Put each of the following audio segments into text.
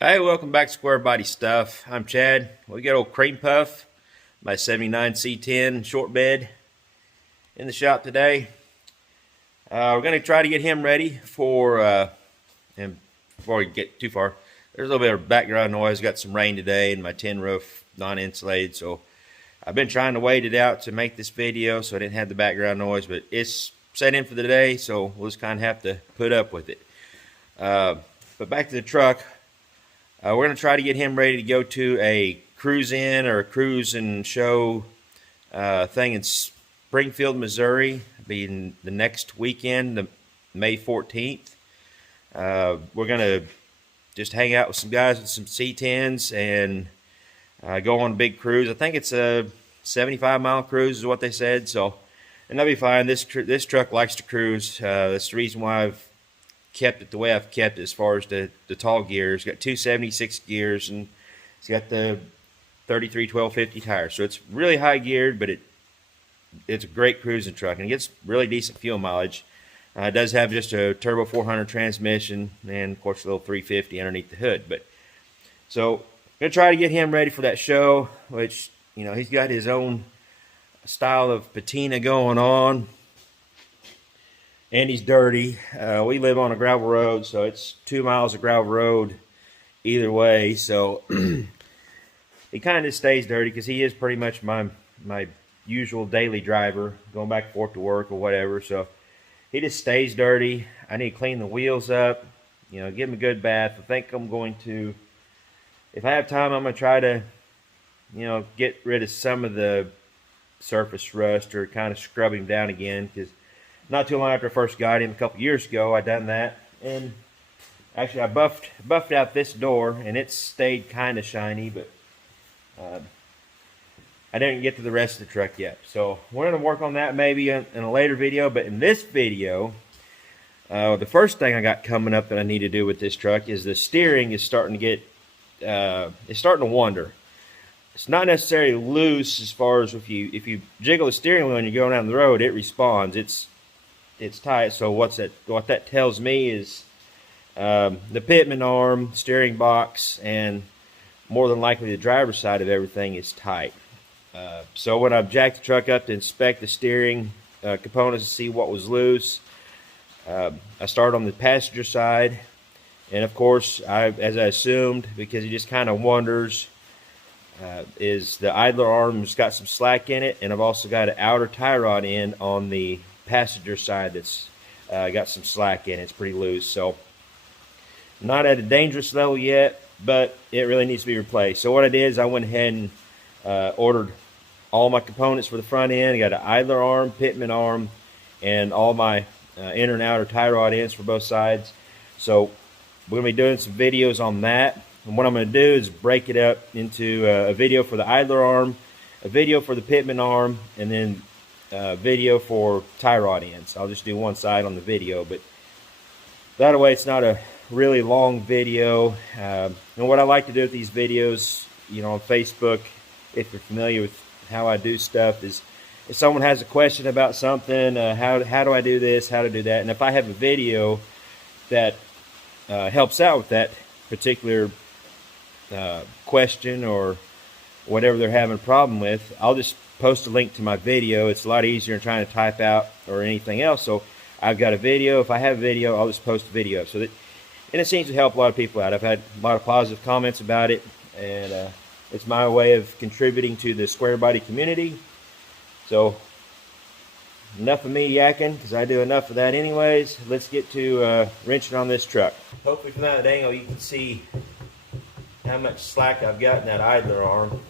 Hey, welcome back to Squarebody Stuff. I'm Chad. We got old Cream Puff, my 79 C10 short bed in the shop today. We're going to try to get him ready for, and before we get too far, there's a little bit of background noise. Got some rain today and my tin roof non-insulated, so I've been trying to wait it out to make this video so I didn't have the background noise, but it's set in for the day, so we'll just kind of have to put up with it. But back to the truck. We're going to try to get him ready to go to a cruise-in or a cruise and show thing in Springfield, Missouri. It'll be the next weekend, May 14th. We're going to just hang out with some guys with some C10s and go on a big cruise. I think it's a 75-mile cruise is what they said, so and that'll be fine. This truck likes to cruise. That's the reason why I've kept it the way I've kept it as far as the tall gears. It's got 276 gears and it's got the 33 1250 tires, so it's really high geared, but it's a great cruising truck and it gets really decent fuel mileage. It does have just a turbo 400 transmission and of course a little 350 underneath the hood. But so I'm gonna try to get him ready for that show, which he's got his own style of patina going on. And he's dirty. We live on a gravel road, so it's 2 miles of gravel road either way. So he kind of stays dirty because he is pretty much my usual daily driver, going back and forth to work or whatever. So he just stays dirty. I need to clean the wheels up, give him a good bath. I think I'm going to, if I have time, I'm going to try to, get rid of some of the surface rust or kind of scrub him down again, because not too long after I first got him, a couple years ago, I done that. And actually I buffed out this door and it stayed kind of shiny, but I didn't get to the rest of the truck yet. So we're going to work on that maybe in a later video. But in this video, the first thing I got coming up that I need to do with this truck is the steering is starting to get, it's starting to wander. It's not necessarily loose as far as if you jiggle the steering wheel and you're going down the road, it responds. It's tight. So what that tells me is the pitman arm, steering box, and more than likely the driver's side of everything is tight. So when I've jacked the truck up to inspect the steering components to see what was loose, I started on the passenger side, and of course, as I assumed, because he just kind of wanders, is the idler arm has got some slack in it, and I've also got an outer tie rod end on the passenger side that's got some slack in it. It's pretty loose, so not at a dangerous level yet, but it really needs to be replaced. So what I did is I went ahead and ordered all my components for the front end. I got an idler arm, pitman arm, and all my inner and outer tie rod ends for both sides. So we're going to be doing some videos on that, and what I'm going to do is break it up into a video for the idler arm, a video for the pitman arm, and then video for tie rod ends. I'll just do one side on the video, but that way it's not a really long video. And what I like to do with these videos, on Facebook, if you're familiar with how I do stuff, is if someone has a question about something, how do I do this, how to do that, and if I have a video that helps out with that particular question or whatever they're having a problem with, I'll just post a link to my video. It's a lot easier than trying to type out or anything else. So I've got a video. If I have a video, I'll just post a video. So that, and it seems to help a lot of people out. I've had a lot of positive comments about it, and it's my way of contributing to the Squarebody community. So enough of me yakking, because I do enough of that anyways. Let's get to wrenching on this truck. Hopefully from that angle you can see how much slack I've got in that idler arm.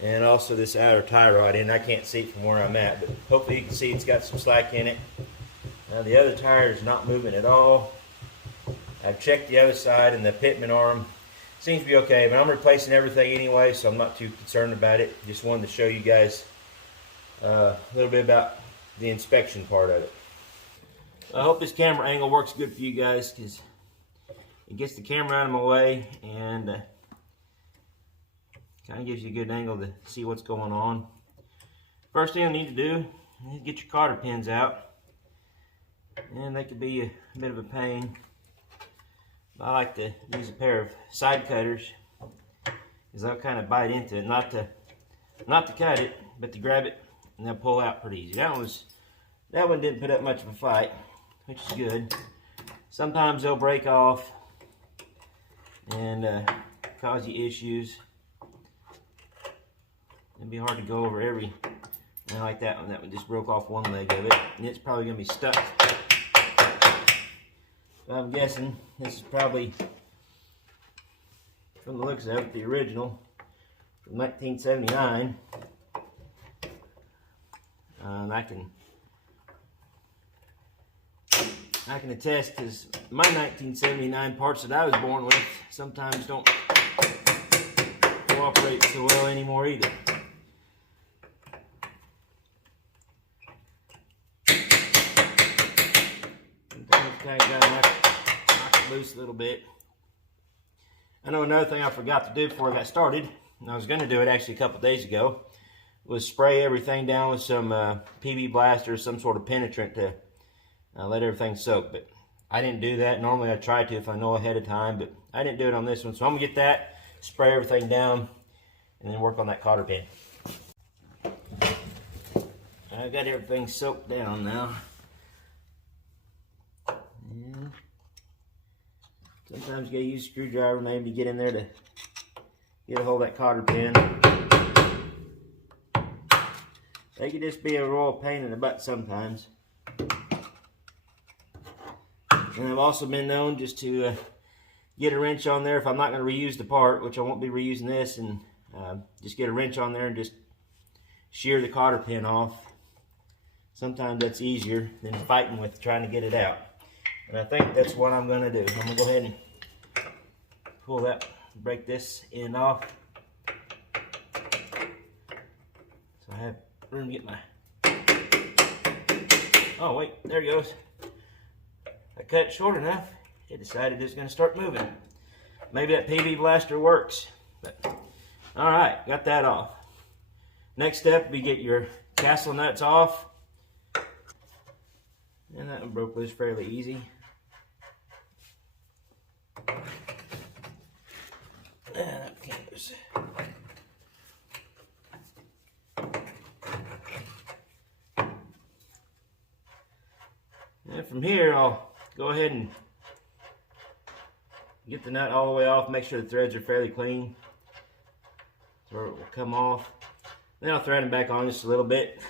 And also this outer tie rod end. I can't see it from where I'm at, but hopefully you can see it's got some slack in it. Now the other tire is not moving at all. I've checked the other side, and the pitman arm seems to be okay, but I'm replacing everything anyway, so I'm not too concerned about it. Just wanted to show you guys a little bit about the inspection part of it. I hope this camera angle works good for you guys, because it gets the camera out of my way and kind of gives you a good angle to see what's going on. First thing you need to do is get your cotter pins out, and they could be a bit of a pain. I like to use a pair of side cutters because they'll kind of bite into it, not to cut it, but to grab it, and they'll pull out pretty easy. That one didn't put up much of a fight, which is good. Sometimes they'll break off and cause you issues. It'd be hard to go over every. I like that one. That one just broke off one leg of it, and it's probably gonna be stuck. So I'm guessing this is probably, from the looks of it, the original from 1979. I can attest, because my 1979 parts that I was born with sometimes don't cooperate so well anymore either. Sometimes you kind of gotta knock it loose a little bit. I know another thing I forgot to do before I got started, and I was going to do it actually a couple days ago, was spray everything down with some PB Blast or some sort of penetrant to let everything soak. But I didn't do that. Normally I try to if I know ahead of time, but I didn't do it on this one. So I'm going to get that, spray everything down, and then work on that cotter pin. I got everything soaked down now. And sometimes you gotta use a screwdriver maybe to get in there to get a hold of that cotter pin. They can just be a royal pain in the butt sometimes. And I've also been known just to get a wrench on there if I'm not going to reuse the part, which I won't be reusing this, and just get a wrench on there and just shear the cotter pin off. Sometimes that's easier than fighting with trying to get it out. And I think that's what I'm going to do. I'm going to go ahead and pull that, break this end off. So I have room to get my... Oh wait, there it goes. I cut it short enough, it decided it's going to start moving. Maybe that PB Blaster works. But alright, got that off. Next step would be get your castle nuts off. And that one broke loose fairly easy. And that came loose. And from here, I'll go ahead and get the nut all the way off. Make sure the threads are fairly clean, so it will come off. Then I'll thread them back on just a little bit,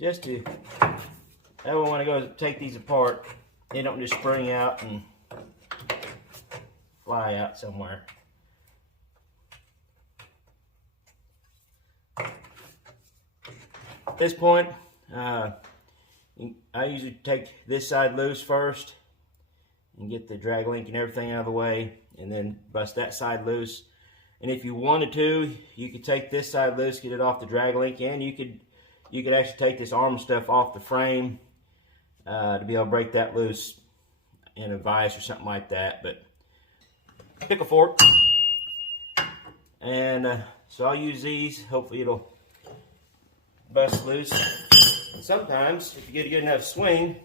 just to. That way, when I go to take these apart, they don't just spring out and fly out somewhere. At this point, I usually take this side loose first and get the drag link and everything out of the way, and then bust that side loose. And if you wanted to, you could take this side loose, get it off the drag link, and you could actually take this arm stuff off the frame to be able to break that loose in a vise or something like that. But pick a fork, and so I'll use these. Hopefully it'll bust loose. And sometimes, if you get a good enough swing,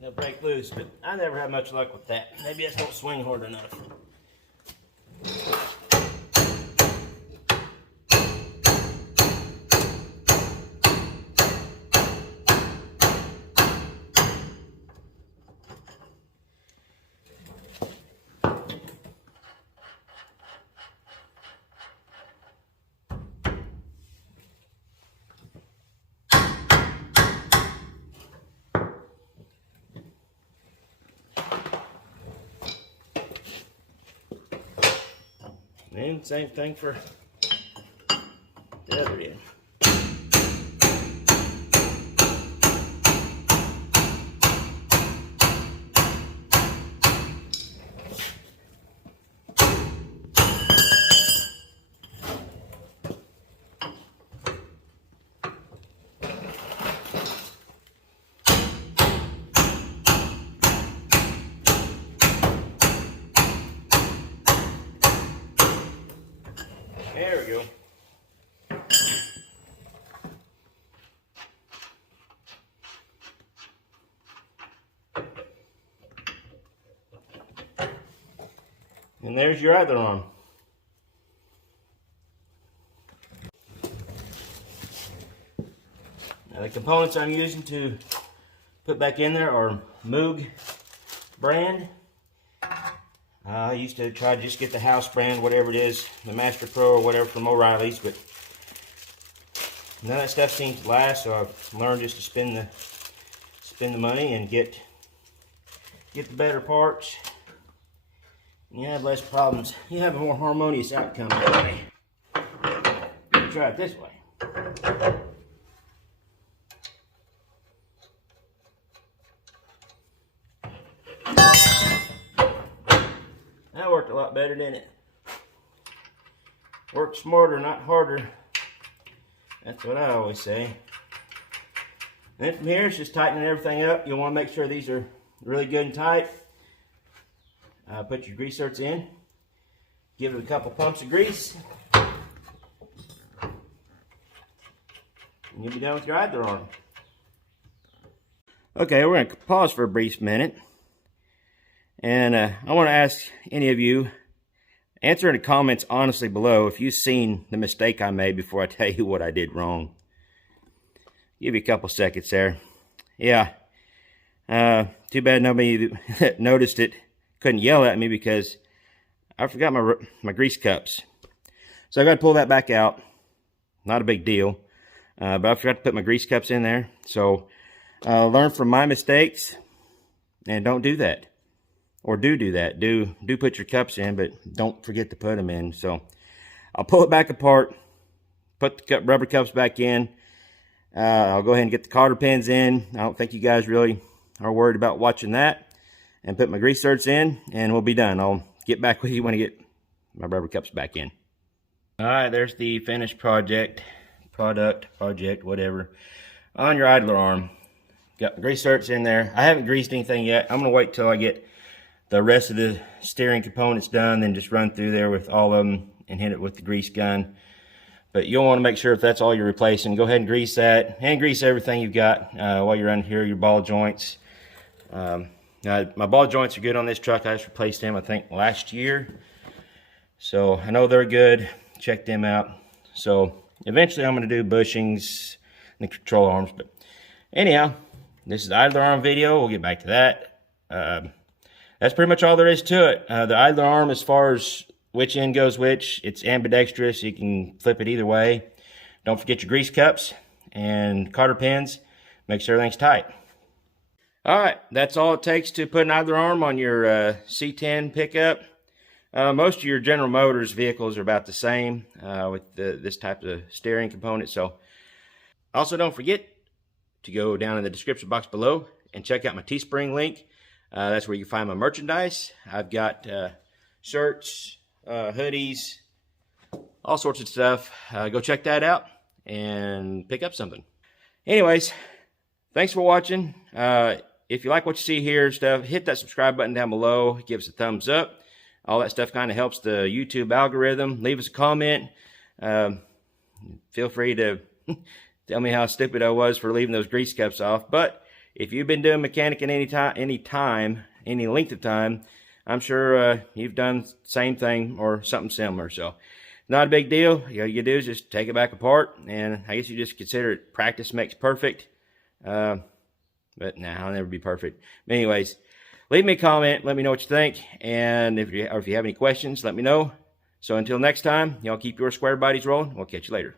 they'll break loose. But I never had much luck with that. Maybe I just don't swing hard enough. And same thing for the other end. There we go. And there's your idler arm. Now the components I'm using to put back in there are Moog brand. I used to try to just get the house brand, whatever it is, the Master Pro or whatever from O'Reilly's, but none of that stuff seems to last, so I've learned just to spend the money and get the better parts. And you have less problems. You have a more harmonious outcome that way. Try it this way. That worked a lot better, didn't it? Work smarter, not harder. That's what I always say. And then from here, it's just tightening everything up. You'll want to make sure these are really good and tight. Put your grease zerks in. Give it a couple pumps of grease. And you'll be done with your idler arm. Okay, we're going to pause for a brief minute. And I want to ask any of you, answer in the comments honestly below if you've seen the mistake I made before I tell you what I did wrong. Give you a couple seconds there. Yeah. Too bad nobody that noticed it couldn't yell at me because I forgot my grease cups. So I got to pull that back out. Not a big deal. But I forgot to put my grease cups in there. So learn from my mistakes and don't do that. Or do that. Do put your cups in, but don't forget to put them in. So I'll pull it back apart, put the rubber cups back in. I'll go ahead and get the cotter pins in. I don't think you guys really are worried about watching that. And put my grease zerks in, and we'll be done. I'll get back with you when I get my rubber cups back in. All right, there's the finished project, whatever, on your idler arm. Got my grease zerks in there. I haven't greased anything yet. I'm gonna wait till I get the rest of the steering components done, then just run through there with all of them and hit it with the grease gun. But you'll want to make sure if that's all you're replacing, go ahead and grease that. And grease everything you've got while you're under here, your ball joints. My ball joints are good on this truck. I just replaced them, I think, last year. So I know they're good. Check them out. So eventually I'm going to do bushings and the control arms. But anyhow, this is the idler arm video. We'll get back to that. That's pretty much all there is to it. The idler arm, as far as which end goes which, it's ambidextrous. You can flip it either way. Don't forget your grease cups and cotter pins. Make sure everything's tight. All right, that's all it takes to put an idler arm on your C10 pickup. Most of your General Motors vehicles are about the same with this type of steering component. So also don't forget to go down in the description box below and check out my Teespring link. That's where you can find my merchandise. I've got shirts, hoodies, all sorts of stuff. Go check that out and pick up something. Anyways, thanks for watching. If you like what you see here and stuff, hit that subscribe button down below. Give us a thumbs up. All that stuff kind of helps the YouTube algorithm. Leave us a comment. Feel free to tell me how stupid I was for leaving those grease cups off. But if you've been doing mechanicing any length of time, I'm sure you've done the same thing or something similar. So not a big deal. All you do is just take it back apart, and I guess you just consider it practice makes perfect. But nah, I'll never be perfect. But anyways, leave me a comment. Let me know what you think. And if you have any questions, let me know. So until next time, y'all keep your square bodies rolling. We'll catch you later.